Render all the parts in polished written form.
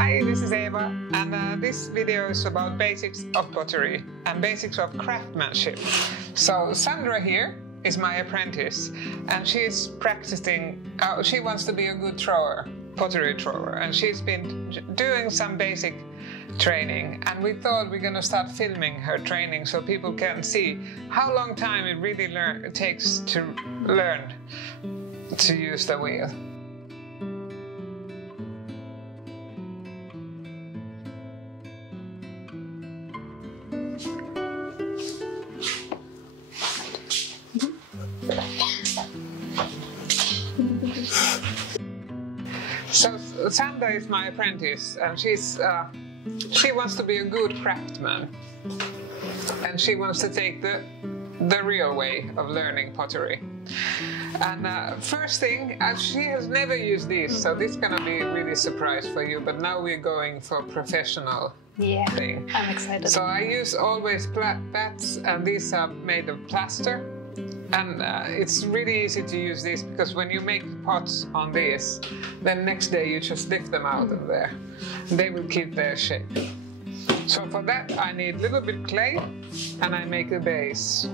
Hi, this is Eva, and this video is about basics of pottery and basics of craftsmanship. So Sandra here is my apprentice, and she's practicing, she wants to be a good thrower, pottery thrower, and she's been doing some basic training, and we thought we're going to start filming her training so people can see how long time it really takes to learn to use the wheel. So Sandra is my apprentice, and she wants to be a good craftsman, and she wants to take the real way of learning pottery. And first thing, she has never used these, so this is gonna be really a surprise for you. But now we're going for professional thing. I'm excited. So I use always bats, and these are made of plaster. And it's really easy to use this because when you make pots on this, then next day you just lift them out of there. They will keep their shape. So for that I need a little bit clay, and I make a base.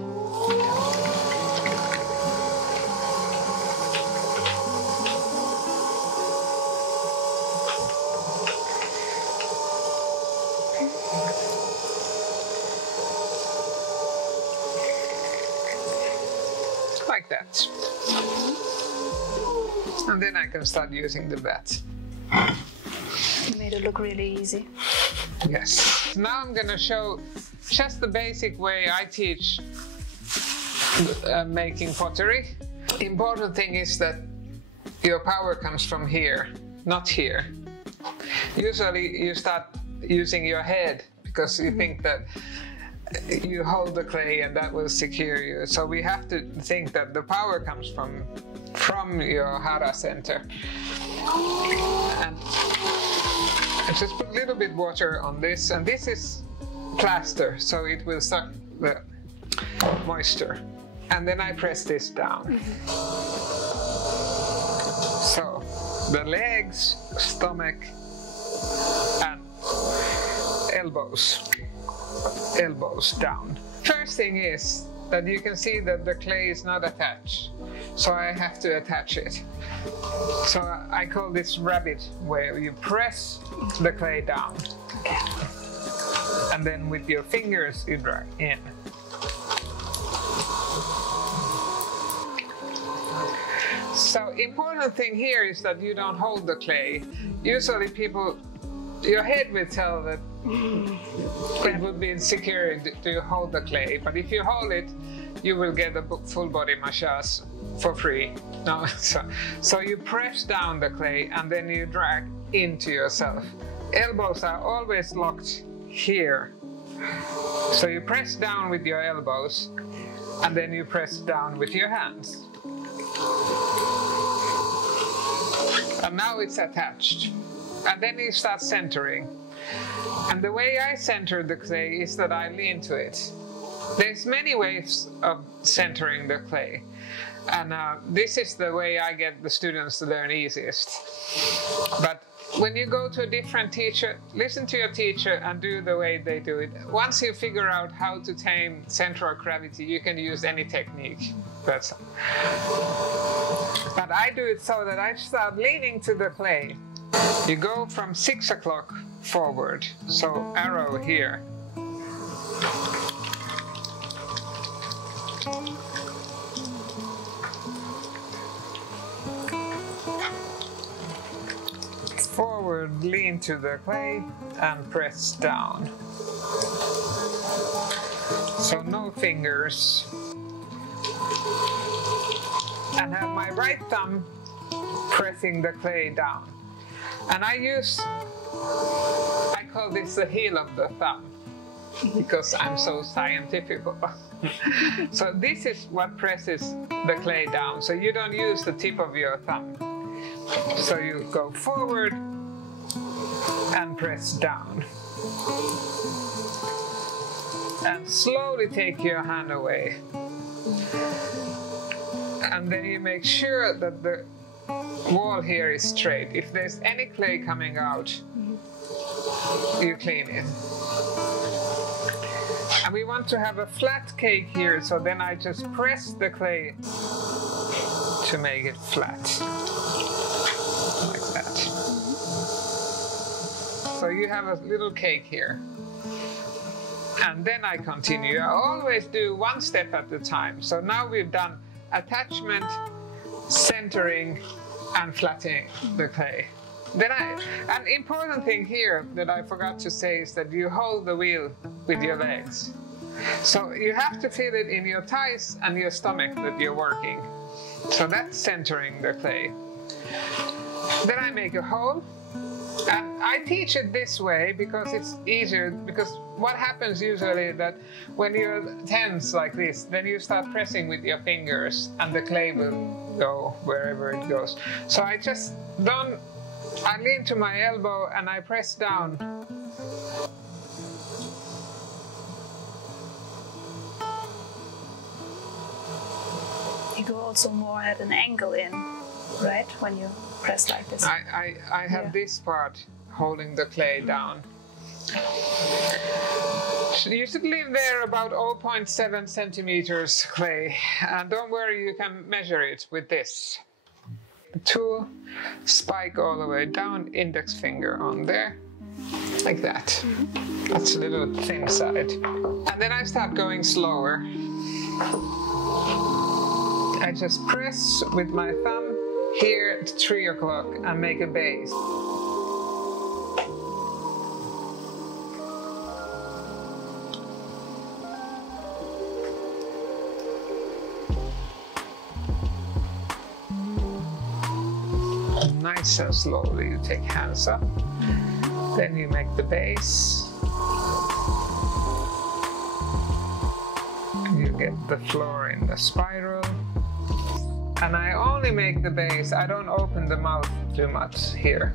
Like that. And then I can start using the bat. You made it look really easy. Yes. Now I'm going to show just the basic way I teach making pottery. The important thing is that your power comes from here, not here. Usually you start using your head because you think that you hold the clay and that will secure you. So we have to think that the power comes from your hara center. And just put a little bit water on this, and this is plaster, so it will suck the moisture. And then I press this down. So the legs, stomach, and elbows down. First thing is that you can see that the clay is not attached, so I have to attach it. So I call this rabbit, where you press the clay down, and then with your fingers you drag in. So important thing here is that you don't hold the clay. Usually people, your head will tell that it would be insecure to hold the clay, but if you hold it, you will get a full body massage for free. No, so you press down the clay and then you drag into yourself. Elbows are always locked here. So you press down with your elbows and then you press down with your hands. And now it's attached. And then you start centering. And the way I center the clay is that I lean to it. There's many ways of centering the clay. And this is the way I get the students to learn easiest. But when you go to a different teacher, listen to your teacher and do the way they do it. Once you figure out how to tame central gravity, you can use any technique. But I do it so that I start leaning to the clay. You go from 6 o'clock forward, so arrow here. Forward, lean to the clay and press down. So no fingers. And have my right thumb pressing the clay down. And I call this the heel of the thumb because I'm so scientific. So this is what presses the clay down. So you don't use the tip of your thumb. So you go forward and press down. And slowly take your hand away. And then you make sure that the wall here is straight. If there's any clay coming out, you clean it. And we want to have a flat cake here, so then I just press the clay to make it flat, like that. So you have a little cake here. And then I continue. I always do one step at a time. So now we've done attachment, centering, and flattening the clay. Then an important thing here that I forgot to say is that you hold the wheel with your legs. So you have to feel it in your thighs and your stomach that you're working. So that's centering the clay. Then I make a hole. And I teach it this way because it's easier, because what happens usually is that when you're tense like this, then you start pressing with your fingers and the clay will go wherever it goes. So I just don't, I lean to my elbow and I press down. You go also more at an angle in, right? When you press like this. I have this part holding the clay down. You should leave there about 0.7 centimeters clay. And don't worry, you can measure it with this. The tool, spike all the way down, index finger on there, like that. That's a little thin side. And then I start going slower. I just press with my thumb here at 3 o'clock and make a base. Nice and slowly you take hands up. Then you make the base. You get the floor in the spiral. And I only make the base, I don't open the mouth too much here.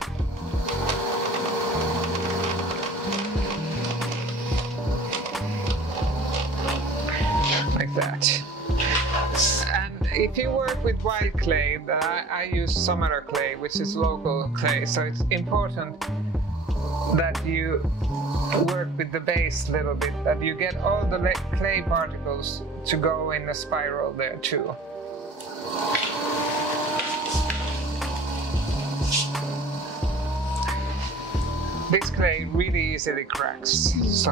Like that. And if you work with white clay, I use Somero clay, which is local clay, so it's important that you work with the base a little bit, that you get all the clay particles to go in the spiral there too. This clay really easily cracks, so.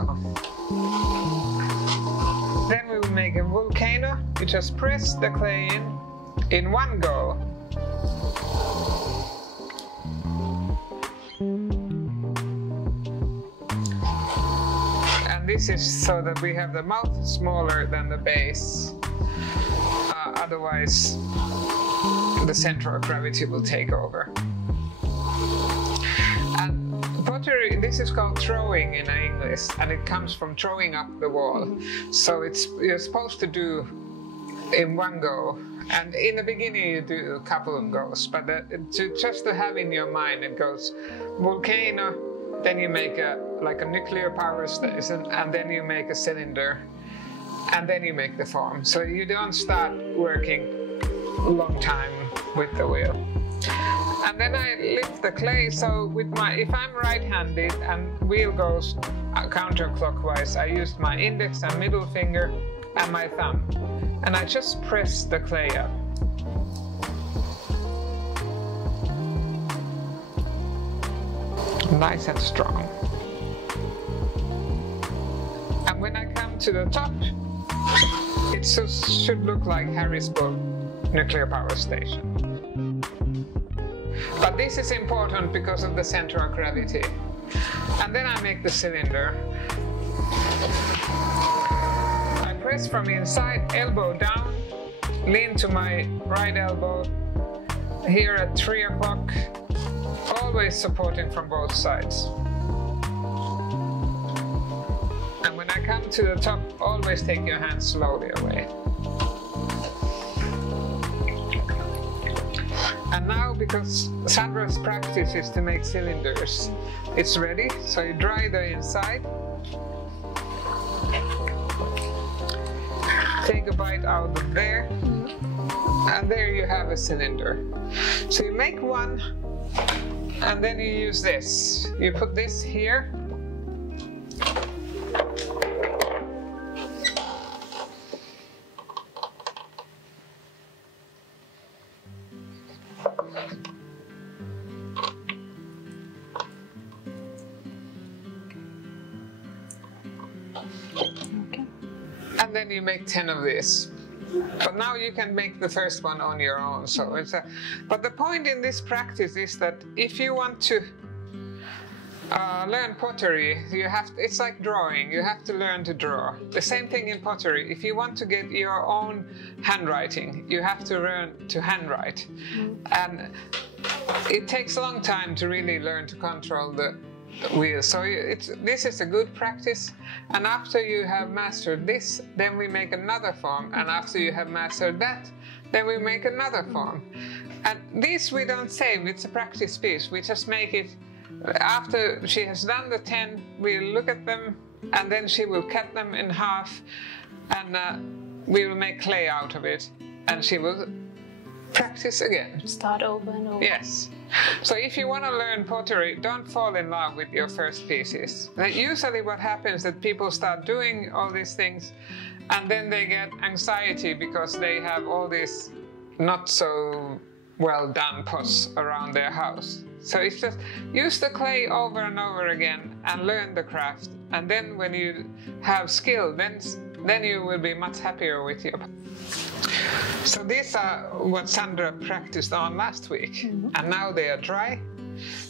Then we will make a volcano. You just press the clay in one go. And this is so that we have the mouth smaller than the base. Otherwise, the center of gravity will take over. And pottery, this is called throwing in English, and it comes from throwing up the wall. So you're supposed to do in one go. And in the beginning you do a couple of goes, but just to have in your mind, it goes volcano, then you make like a nuclear power station, and then you make a cylinder, and then you make the form. So you don't start working a long time with the wheel. And then I lift the clay, so if I'm right-handed and wheel goes counterclockwise, I use my index and middle finger and my thumb. And I just press the clay up. Nice and strong. And when I come to the top, it should look like Harrisburg nuclear power station. But this is important because of the center of gravity. And then I make the cylinder. I press from inside, elbow down, lean to my right elbow, here at 3 o'clock, always supporting from both sides. And when I come to the top, always take your hands slowly away. And now, because Sandra's practice is to make cylinders, it's ready. So you dry the inside. Take a bite out of there. And there you have a cylinder. So you make one, And then you use this. You put this here. And then you make 10 of these. But now you can make the first one on your own. So it's but the point in this practice is that if you want to learn pottery, it's like drawing. You have to learn to draw. The same thing in pottery. If you want to get your own handwriting, you have to learn to handwrite. And it takes a long time to really learn to control the wheel. So this is a good practice, and after you have mastered this, then we make another form, and after you have mastered that, then we make another form. And this we don't save, it's a practice piece. We just make it after she has done the 10, we'll look at them, and then she will cut them in half, and we will make clay out of it, and she will practice again. Start over and over. Yes. So if you want to learn pottery, don't fall in love with your first pieces. Usually what happens is that people start doing all these things and then they get anxiety because they have all these not so well done pots around their house. So it's just use the clay over and over again and learn the craft. And then when you have skill, then you will be much happier with your pot. So these are what Sandra practiced on last week, and now they are dry.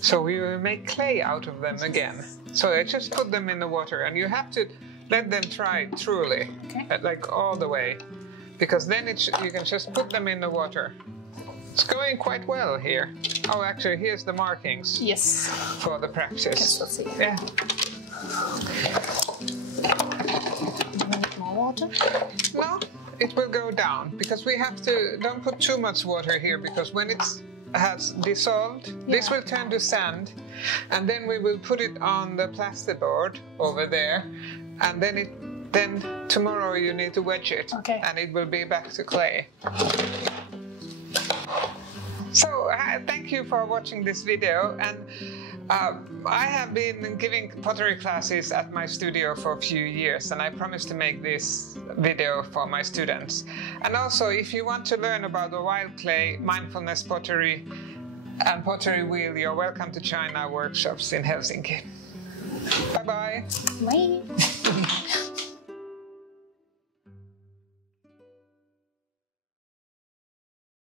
So we will make clay out of them again. So I just put them in the water, and you have to let them dry truly, like all the way, because then you can just put them in the water. It's going quite well here. Oh, actually, here's the markings. Yes. For the practice. Let's see. Yeah. More water? No. It will go down because we have to, don't put too much water here because when it has dissolved, this will turn to sand, and then we will put it on the plasterboard over there, and then tomorrow you need to wedge it, and it will be back to clay. So thank you for watching this video, and I have been giving pottery classes at my studio for a few years, and I promise to make this video for my students. And also, if you want to learn about the wild clay, mindfulness pottery, and pottery wheel, you're welcome to join our workshops in Helsinki. Bye-bye. Bye.